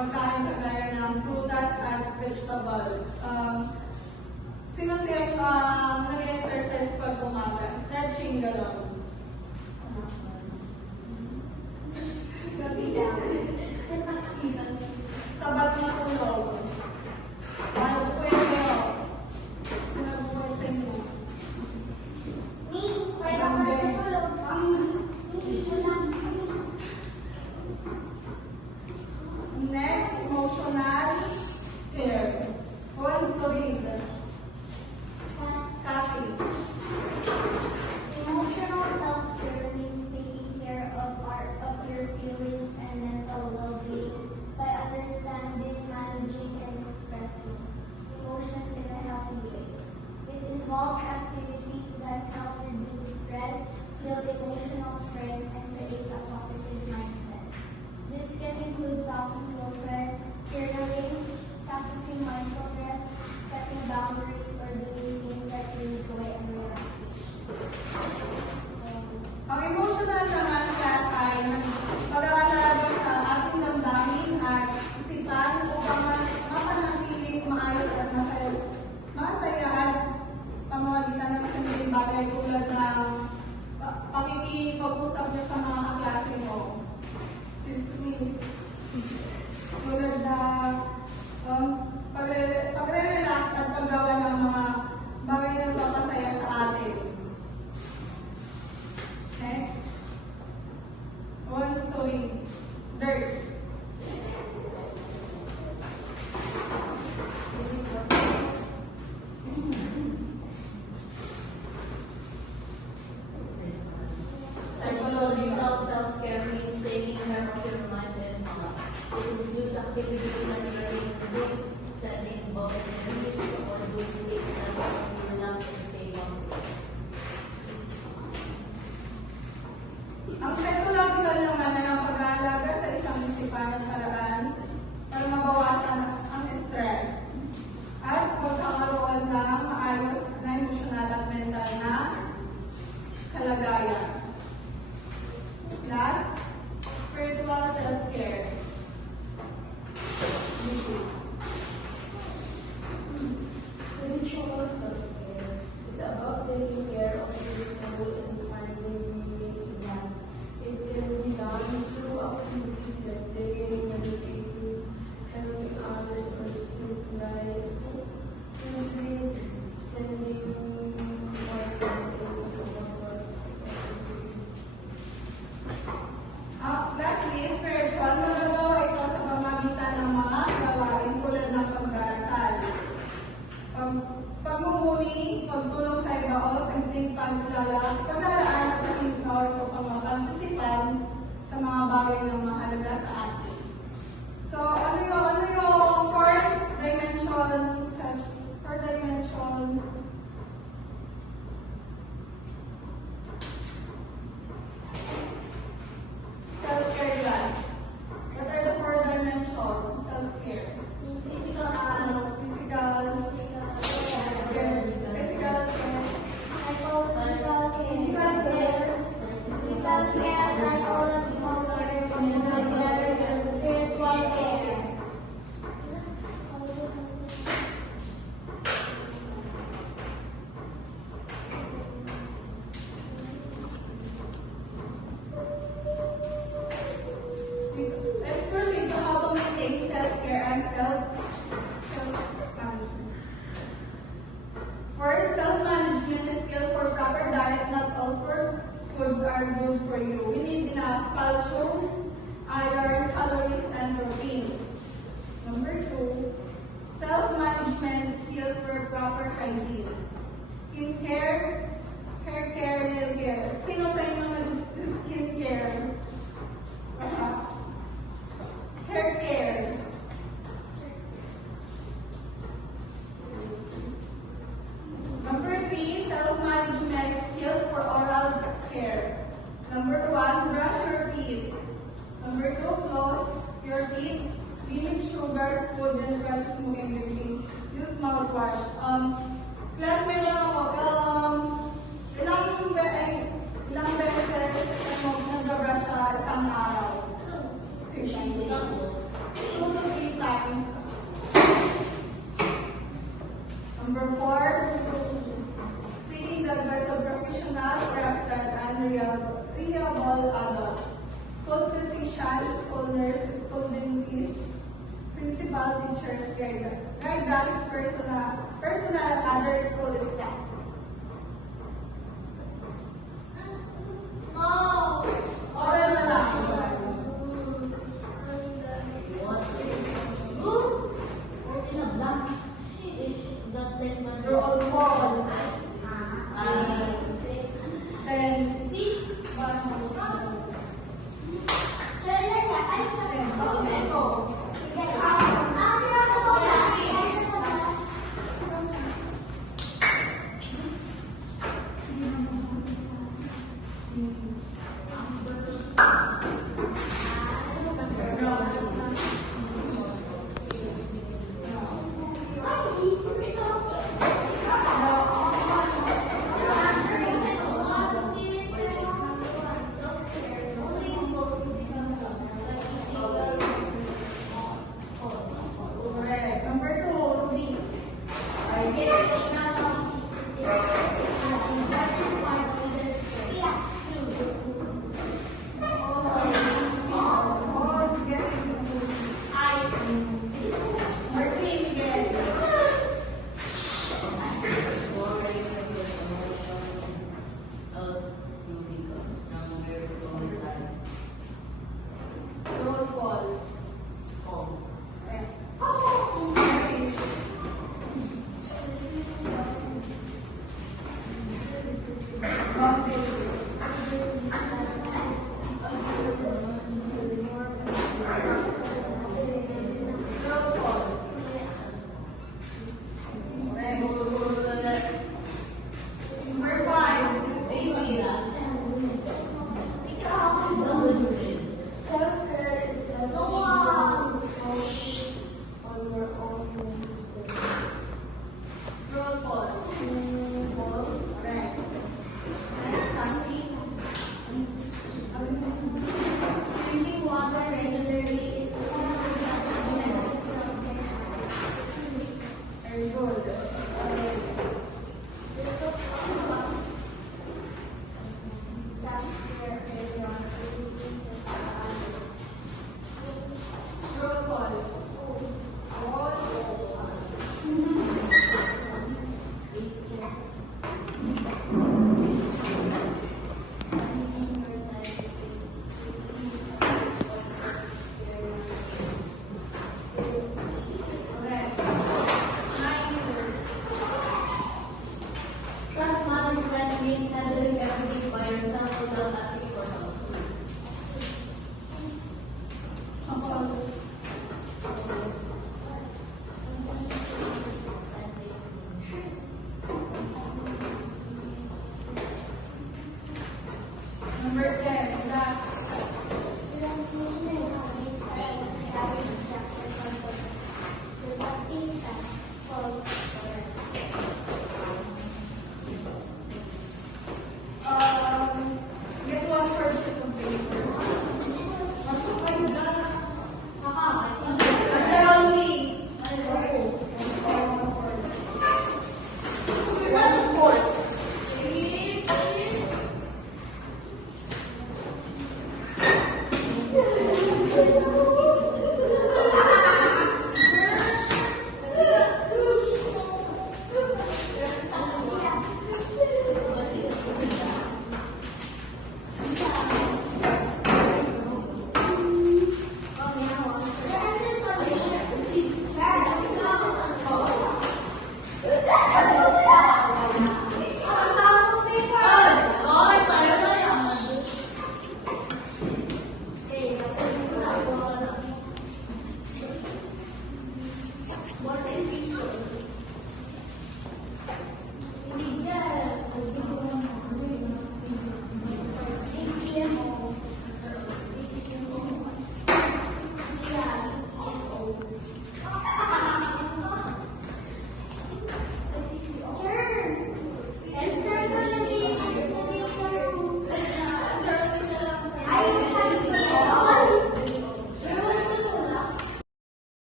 pagkain kagaya ng prutas at vegetables. Sino nag-exercise pag umaga? Stretching, gano'n. Sabat na tulog. Ano po yun kayo? Ano po yun sa inyo? Next, emotional care. Who wants to read? Cassie. Emotional self-care means taking care of your feelings and mental well-being by understanding, managing, and expressing emotions in a healthy way. It involves activities that help reduce stress, build emotional strength, and create a positive mindset. This can include talking to a friend, journaling, practicing mindfulness, setting boundaries, or doing things that bring joy and relaxation. Ang emotional naman class ay pag-aalaga sa ating damdamin at isipan upang mapanatiling maayos at masaya at pamamagitan ng simpleng bagay tulad ng pakikipag-usap niyo sa mga kaklase mo. Dismiss. Tulad na pagre-relax at paggawa ng mga bagay na magpapasaya sa atin. Next. One story. Dirt. Psychological self-care means taking care of your mind and heart. It includes activities like learning music, setting boundaries, or doing things that help you relax and stay positive. Ang psychological naman ay ang pag-aalaga sa isang isipan at paraan para mabawasan ang stress at magkakaroon ng maayos na emosyonal at mental na kalagayan. Last, spiritual self-care. Spiritual self-care is about taking care of your soul and finding meaning in life. It can be done through activities like praying, meditating, helping others, or like cooking, spending more time in the world. Lastly, spiritual, magagawa ito sa pamamagitan ng mga gawain tulad ng pagdarasal, pagmumuni, pagtulong sa iba o simpleng paglalaan at pagkikawar sa pangangasipan sa mga bagay na mahalaga sa atin. So, ano yung fourth dimension? Self-care class. What are the four dimensions? Self-care. Physical health, Physical care. Physical care. psychological care, psychological care, spiritual care. Let's proceed to how to maintain self-care and self-management. First, self-management is skill for proper diet. Not all foods are good for you. We need enough calcium, iron, calories, and protein. Number two, self-management skills for proper hygiene. Skincare, hair care, nail care. Sino sa inyo nag-skincare? Hair care. Number three, self-management skills for oral care. Number one, brush your teeth. Number two, floss your teeth. Limit sugars, food, and spices mo in drinking. Use mouthwash. Class, may lang ako. Ilang beses nag-brush sa isang araw? 2 to 3 Number 4, seeking the advice of professional, trusted, and reliable adults. School physician, school nurse, school dentist, principal, teachers, guidance, personal, other school staff. No. Oral na lang. Roll call. Then, correct. Number 2, Ruby. Pause, get into Martin, get. Roll calls.